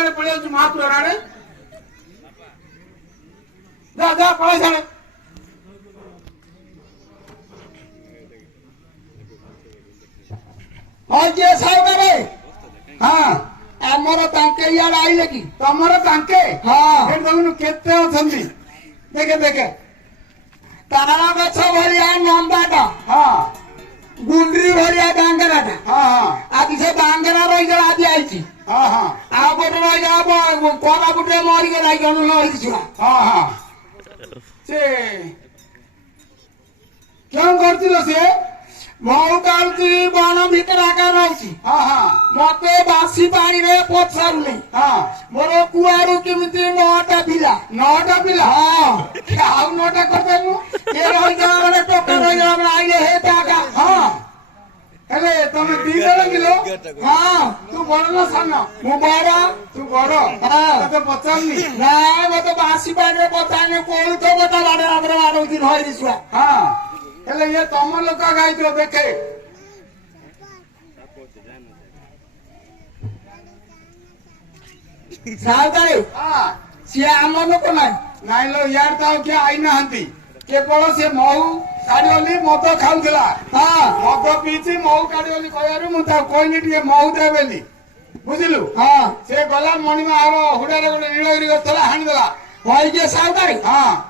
आड़े पड़े महापुर आड़े जा जा पड़े जाने और जे साहब हाँ आमर तांके यार आइले कि तमर तांके हाँ एट देखुनु केते अछंती देखे देखे तारा गछ भलिया नंबाटा हाँ गुंडरी भलिया डांगराटा हाँ हाँ आदि से डांगरा रही गला आदि आइची हाँ हाँ आ गोटे रही गला कोला गुटे मरी गला गनु लई छुआ हाँ हाँ से क्यों करथिलो से मऊ कालती बन भीतर आकार रहउची हाँ हाँ मते बासी पानी रे पछारुले हाँ मोर कुआरू केमिति नटा पिला नौटा पिला हाँ आउ नौटा करदेनु ये रही गला टोकर रही गला आइले हे ताका हाँ हेले तमे दी जण किलो हाँ तू बड़ ना सान मु बड़ा तू बड़ हाँ। तते पचारनी ना मते बासी पानी रे पछाने कोल तो बता लाडे आबरे आरो दिन होई दिसुआ हाँ हेले ये तम लोक गाइतो देखे सावतारे हाँ से आम लोक नाई नाइ लो यार ताऊ क्या आई नाहंती केवल से महू काढ़ी मद खाऊला हाँ मद पीची महू काढ़ी कहू मुझे कहली टे महू दे बेली बुझिलु हाँ से गला मणिमा आर हुड़ारे गोटे नीलगिरी गछ थला हाणीदेला होई जे सावतारे हाँ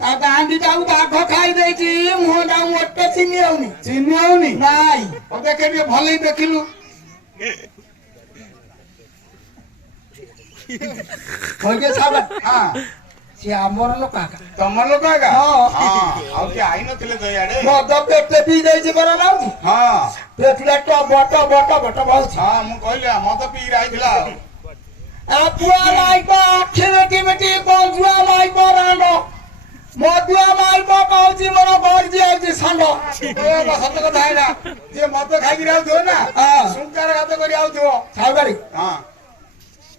ता गांधी ताऊ बाघ खाई देची मुह ताऊ मोटे चिनी आउनी चिन्ह आउनी नाई ओ देखे टे भले देखिलु होई जे सावतारे हाँ से आमर लोक आका तम लोक आगा हाँ। हाँ आउ के आई नथिले तो याडे मद पेटे पी देची बरा लाउची हाँ पेटले तो बट बहुत हाँ मु कहली मद पी राइथिला अपुआ लाइको आखिरे मिटी बंजुआ लाइको रांडो मदुआ लाइको कहउची मोर घर दियाउची सांडो सत कथा हैना जे मद खाइकी आउथो ना हाँ। सुंकार घात करी आउथो सावतारे हाँ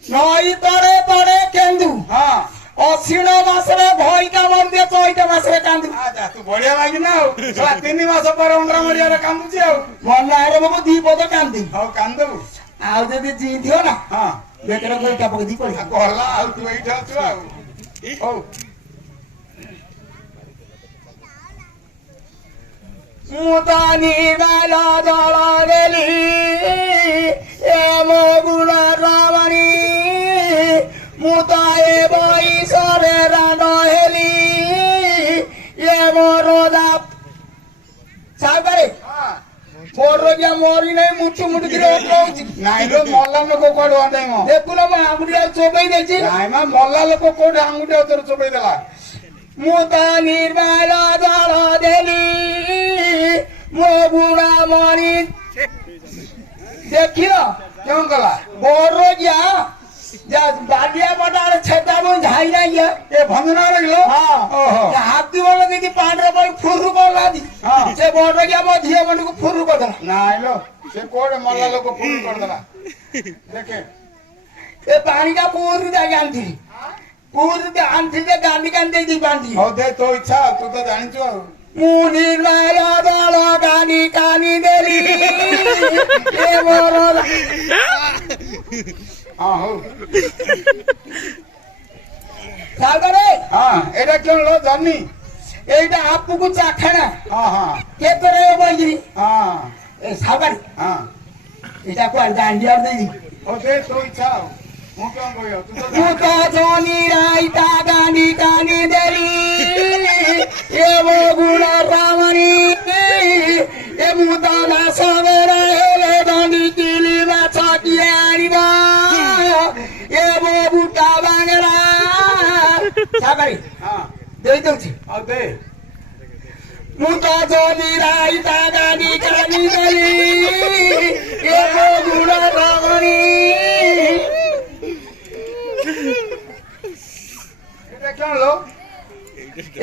नई तरे तरे केंदु हाँ असीण मासरे भईटा मंदे चईटा मासरे कांदु आजा तू बढ़िया लागी ना छला 3 मास पर अंगरा मरिया कांदुची आउ मनारे मको दी पद कांदी हौ कांदु आउ जदि जी दियो ना हाँ बेकर कोइटा पक दी पड़ी कहला आउ तू एठा छु आउ हौ मुतानी गाला जला देली ए मगुला रावणी मुताए बई सरे रानो हेली ए मोरोदा सागरे हाँ मोरो क्या मोरी नहीं मुट्ठू मुट्ठू किरे उठौची नाइ रो मल्ला लोक कोड वांडे मो देखुना म आमुडिया चोबई देची नाइ मा मल्ला लोक कोड आंगुटे उतर चोबई देला मुतानी गाला जला देली मगुला मणि देखियो क्यों कला बोरो जा जा बालिया बटार छेता में झाई नहीं है ए भंगना रगलो हां ओहो हाथी वाला देखी पांडरे पर फुरु बोला दी हाँ। से बोरो क्या मधिया मन को फुरु को देला नाइ लो से कोड मल्ला लोक फोन कर देला देखे ए पानी का पूरी जा गांधी पूरी दे आंधी दे गांधी कांदे दी बांधी हौ दे तो इच्छा तू तो जानि छु मुनी माया दला गानी कानी देली ए बोरो हाँ हौ सागरे हाँ एटा क्यों लो जानी एटा आपको कुछ आखना हाँ हाँ केतरे बंजरी हाँ ए सागरे हाँ एटा को गांधी और देदी हौ दे तो इच्छा मु क्यों गयो तू तो तू तो जोनी राइता गानी कानी देली ए वो गुला रावणी ए मुदाना सवेरा हेले दानी किली माछा कियारीवा ए वो बुटा बांगरा सागरी हाँ दे दउछि हौ दे मु तो जोनी राइता गानी कानी देली ए वो गुला रावणी एटा क्यों लो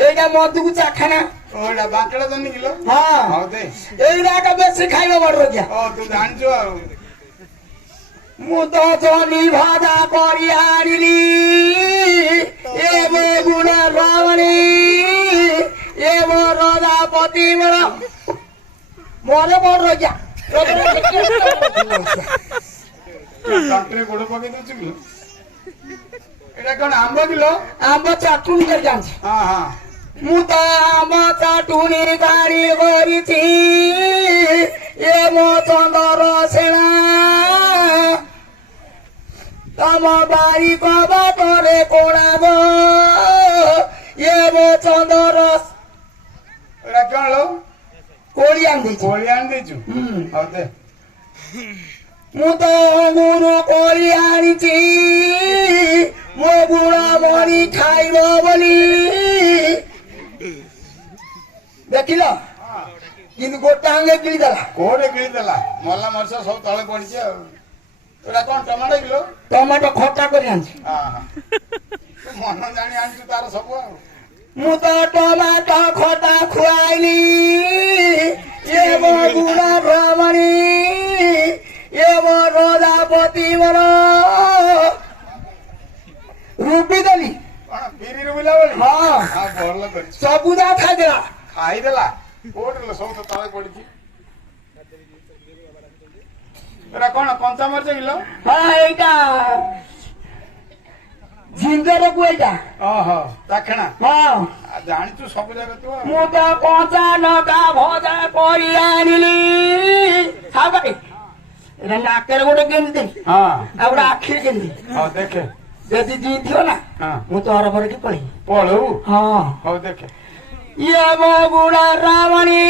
एटा मधु चाखना ओडा बाकड़ा जानि किलो हाँ हौ दे एइरा का बेसी खाइबा बडो क्या ओ तू जानि छु आउ मु तो जोनी भाजा करी आरिली ए मो गुना रावणी ए मो राजापति मेरा मोरे बडो क्या डॉक्टर गोड़ पके दछु এটা কোন আম্ব দিল আম্ব চাটুনি করে জানছি হ্যাঁ হ্যাঁ ମୁଁ ତ ଆମ ଚାଟୁଣି ଗାଡ଼ି କରିଛି ଏ ମୋ ଚନ୍ଦର ସେଣା ତମ ବାରି କବାଟରେ କୋଣାବ ଏ ମୋ ଚନ୍ଦର এটা কোন লো କୋଳି ଆଣିଦେଇଛି କୋଳି ଆଣି ଦେଇଛୁ ହଉ ଦେ ମୁଁ ତ ଅଙ୍ଗୁରୁ କୋଳି ଆଣିଛି ମୋ ବୁଢ଼ା ମଣି ଖାଇବ ବୋଲି ଦେଖିଲ କିନ୍ତୁ ଗୋଟା ଆଙ୍ଗେ କିଣିଦେଲା କୋଉଠି କିଣିଦେଲା ମଲା ମରିଚ ସବୁ ତଳେ ପଡିଛି ଆଉ ଏଟା କଣ ଟମାଟୋ କିଲୋ ଟମାଟୋ ଖଟା କରି ଆଣିଛି ହଁ ହଁ ତୁ ମନ ଜାଣି ଆଣିଛୁ ତାର ସବୁ ଆଉ ମୁଁ ତ ଟମାଟୋ ଖଟା ଖୁଆଇଲି ଏ ମୋ ବୁଢ଼ା ଭ୍ରମଣୀ ଏ ମୋ ରଜାପତି ମୋର ରୁପି ଦେଲି କଣ ବିରିରୁ ବୁଲା ବୋଲି ହଁ ହଁ ଭଲ କରିଛୁ ସବୁ ଯା ଖାଇଦେଲା ଖାଇଦେଲା କୋଉଠି ଲୋ ସବୁ ତ ତଳେ ପଡିଛି ଏଟା କଣ କଞ୍ଚା ମରିଚ କିଲୋ ହଁ ଏଇଟା ଝିଞ୍ଜରକୁ ଏଇଟା ଓହୋ ଚାଖେଣା ହଁ ଜାଣିଛୁ ସବୁ ଜାଗା ତୁ ଆଉ ମୁଁ ତ କଞ୍ଚା ଲଙ୍କା ଭଜା କରି ଆଣିଲି ସାବରେ ଏଟା ନାକରେ ଗୋଟେ କେମିତି ହଁ ଆଉ ଗୋଟେ ଆଖିରେ କେମିତି ହଉ ଦେଖେ ଯଦି ଜିଥିବ ନା ହଁ ମୁଁ ତୋର ପରକି ପଳେଇବି ପଳଉ ହଁ ହଉ ଦେଖେ ଇଏ ମୋ ବୁଢ଼ା ରାବଣୀ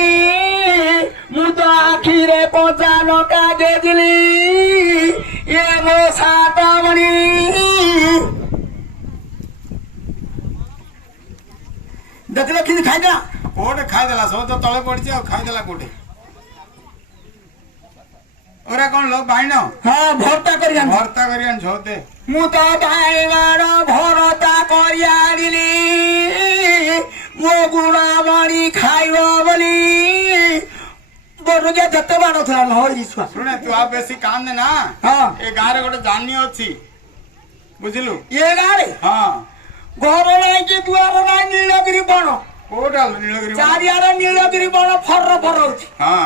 ମୁଁ ତ ଆଖିରେ କଞ୍ଚା ଲଙ୍କା ଦେଇଥିଲି ଇଏ ମୋ ସାତମଣୀ ଦେଖିଲ କିନ୍ତୁ ଖାଇଦେଲା କୋଉଠି ଖାଇଦେଲା ସବୁ ତ ତଳେ ପଡିଛି ଆଉ ଖାଇଦେଲା କୋଉଠି ଓରା କଣ ଲୋ ବାଇଣ ହଁ ଭର୍ତ୍ତା କରି ଆଣିଛି ଭର୍ତ୍ତା କରି ଆଣିଛୁ ହଉ ଦେ ମୁଁ ତ ବାଇଗଣ ଭରତା କରି ଆଣିଲି ମୋ ବୁଢ଼ା ମଣି ଖାଇବ ବୋଲି ବଡୁକିଆ ଯେତେ ବାଟ ଥିଲା ହରି ଛୁଆ ଶୁଣେ ତୁ ଆଉ ବେଶୀ କାନ୍ଦେ ନା ହଁ ଏ ଗାଁରେ ଗୋଟେ ଜାନି ଅଛି ବୁଝିଲୁ ଏ ଗାଁରେ ହଁ ଘର ନାହିଁ କି ଦୁଆର ନାହିଁ ନୀଳଗିରି ବଣ କୋଉଟା ନୀଳଗିରି ଚାରିଆଡେ ନୀଳଗିରି ବଣ ଫର ଫର ହଉଛି ହଁ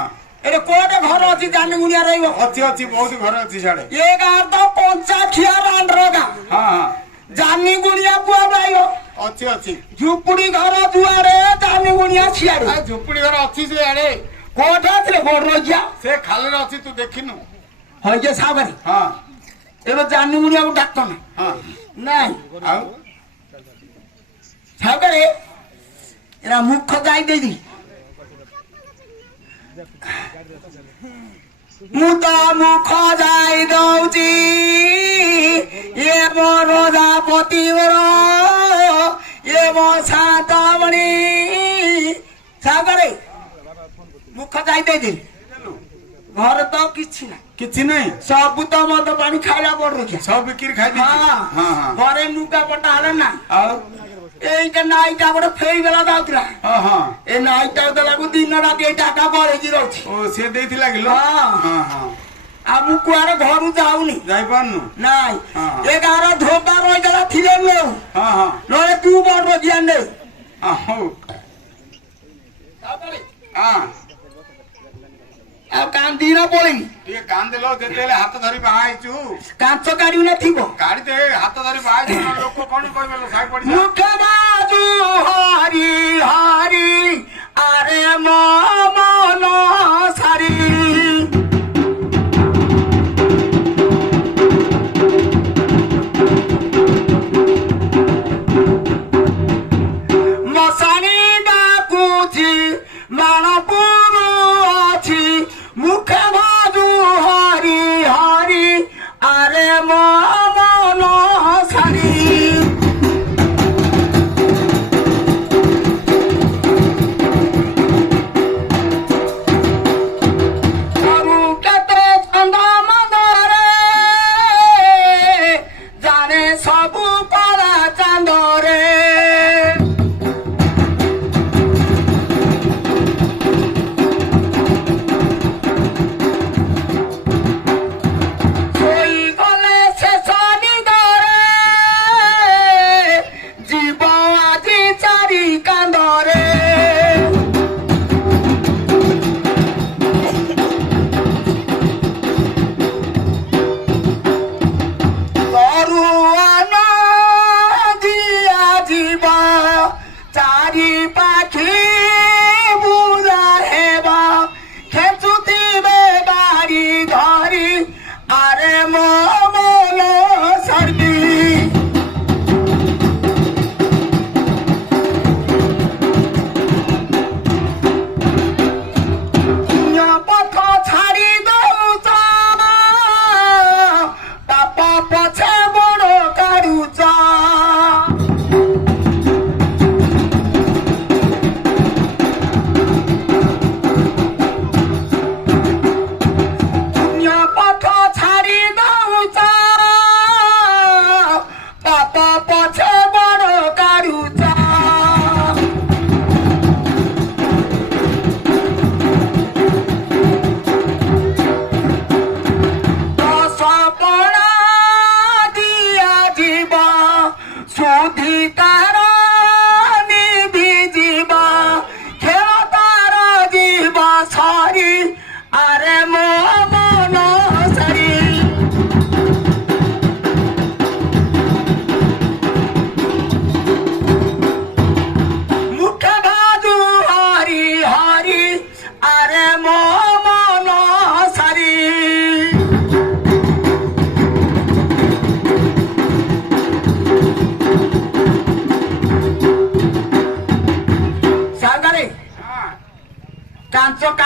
ଏଠି କୋଉଟେ ଘର ଅଛି ଜାନି ଗୁଣିଆ ରହିବ ଅଛି ଅଛି ବହୁତ ଘର ଅଛି ସିଆଡେ ଏ ଗାଁ ତ କଞ୍ଚା ଖିଆ ରାଣ୍ଡର ଗାଁ ହଁ ହଁ ଜାନି ଗୁଣିଆ ପୁଅ ରହିବ ଅଛି ଅଛି ଝୁପୁଡି ଘର ଦୁଆରେ ଜାନି ଗୁଣିଆ ସିଆଡେ ଆଉ ଝୁପୁଡି ଘର ଅଛି ସିଆଡେ କୋଉଠି ଆସିଲେ ବଡ ରଖିଆ ସେ ଖାଲିରେ ଅଛି ତୁ ଦେଖିନୁ ହଇକେ ସାବରେ ହଁ ଏବେ ଜାନି ଗୁଣିଆକୁ ଡାକ୍ତ ନା ହଁ ନାଇଁ ଆଉ ସାବରେ ଏରା ମୁଖ ଯାଇ ଦେଇଛି ମୁଁ ତ ମୁଖ ଯାଇ ଦଉଛି ଏ ମୋ ରଜାପତି ମୋର ଏ ମୋ ସାତମଣୀ ସାବରେ ମୁଖ ଯାଇ ଦେଇଛି ଘରେ ତ କିଛି ନାହିଁ କିଛି ନାହିଁ ସବୁ ତ ମଦ ପାଣି ଖାଇଲା ବଡ ରଖିଆ ସବୁ ବିକ୍ରି ଖାଇଦେଇଛି ହଁ ହଁ ହଁ ଘରେ ଲୁଗା ପଟା ହେଲେ ନା ଆଉ এইটা নাইটা ଗୋଟେ ଫେଇବେଲା ଯାଉଥିଲା ହଁ ହଁ ଏ ନାଇଟା ଦେଲାକୁ ଦିନ ରାତି ଏଇ টাকা ବଳେଇକି ରହୁଛି ଓ ସେ ଦେଇଥିଲା କିଲୋ ହଁ। ହଁ ହଁ ଆଉ ମୁଁ କୁଆଡେ ଘରୁ ଯାଉନି ଯାଇପାରୁନୁ ନାଇଁ ହଁ। ଏ ଗାଁର ଧୋବା ରହିଗଲା ଥିଲେ ନେଉ ହଁ ହଁ ନହେଲେ ତୁ ବଡ ରଖିଆ ନେଉ ହଁ ହଉ ହଁ ଆଉ କାନ୍ଦିନ ପଳେଇନି ଟିକେ କାନ୍ଦିଲ ଯେତେବେଳେ ହାତ ଧରି ବାହା ହେଇଛୁ କାଞ୍ଚ କାଢିବୁ ନା ଥିବ ଗାଡି ଦେ ହାତ ଧରି ବାହା ହେଇଛୁ ଲୋକ କଣ କହିବେ ଲୋ ସାହି ପଡିଶା ମୁଖ ବାଜୁ ହରି ହରି ଆରେ ମୋ ମନ ସାରି ମଶାଣି ଡାକୁଛି ମାଣପୁର ଅଛି ମୁଖ ବାଜୁ ହରି ହରି ଆରେ ମୋ ମନ ସାରି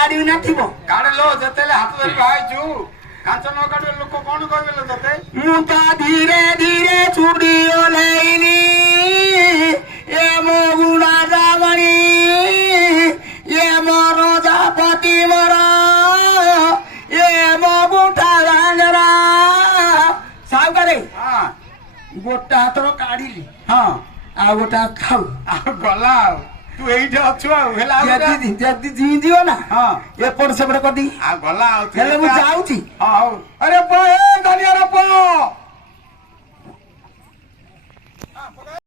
କାଢିବି ନା ଥିବ କାଢେ ଲୋ ଯେତେବେଳେ ହାତ ଧରି ବାହାଇଛୁ କାଞ୍ଚ ନ କାଢିଲେ ଲୋକ କଣ କହିବେ ଲୋ ତତେ ମୁଁ ତ ଧୀରେ ଧୀରେ ଚୁଡ଼ି ଓହ୍ଲେଇଲି ଏ ମୋ ବୁଢା ଦାମଣି ଏ ମୋର ଜାପତି ମୋର ଏ ମୋ ବୁଢା ଗାଞ୍ଜରା ସାଉକାରେ ହଁ ଗୋଟେ ହାତର କାଢିଲି ହଁ ଆଉ ଗୋଟେ ହାତ ଖାଉ ଆଉ ଗଲା ଆଉ ତୁ ଏଇଠି ଅଛୁ ଆଉ ହେଲା ଆଉ ଗୋଟେ। ଯଦି ଜିଇଯିବ ନା ହଁ ଏପଟ ସେପଟ କରିଦେଇ ଆଉ ଗଲା ଆଉ ତୁ ହେଲେ ମୁଁ ଏକା- ଯାଉଛି ହଁ ହଉ ଆରେ ପୁଅ ଏ ଧନିଆର ପୁଅ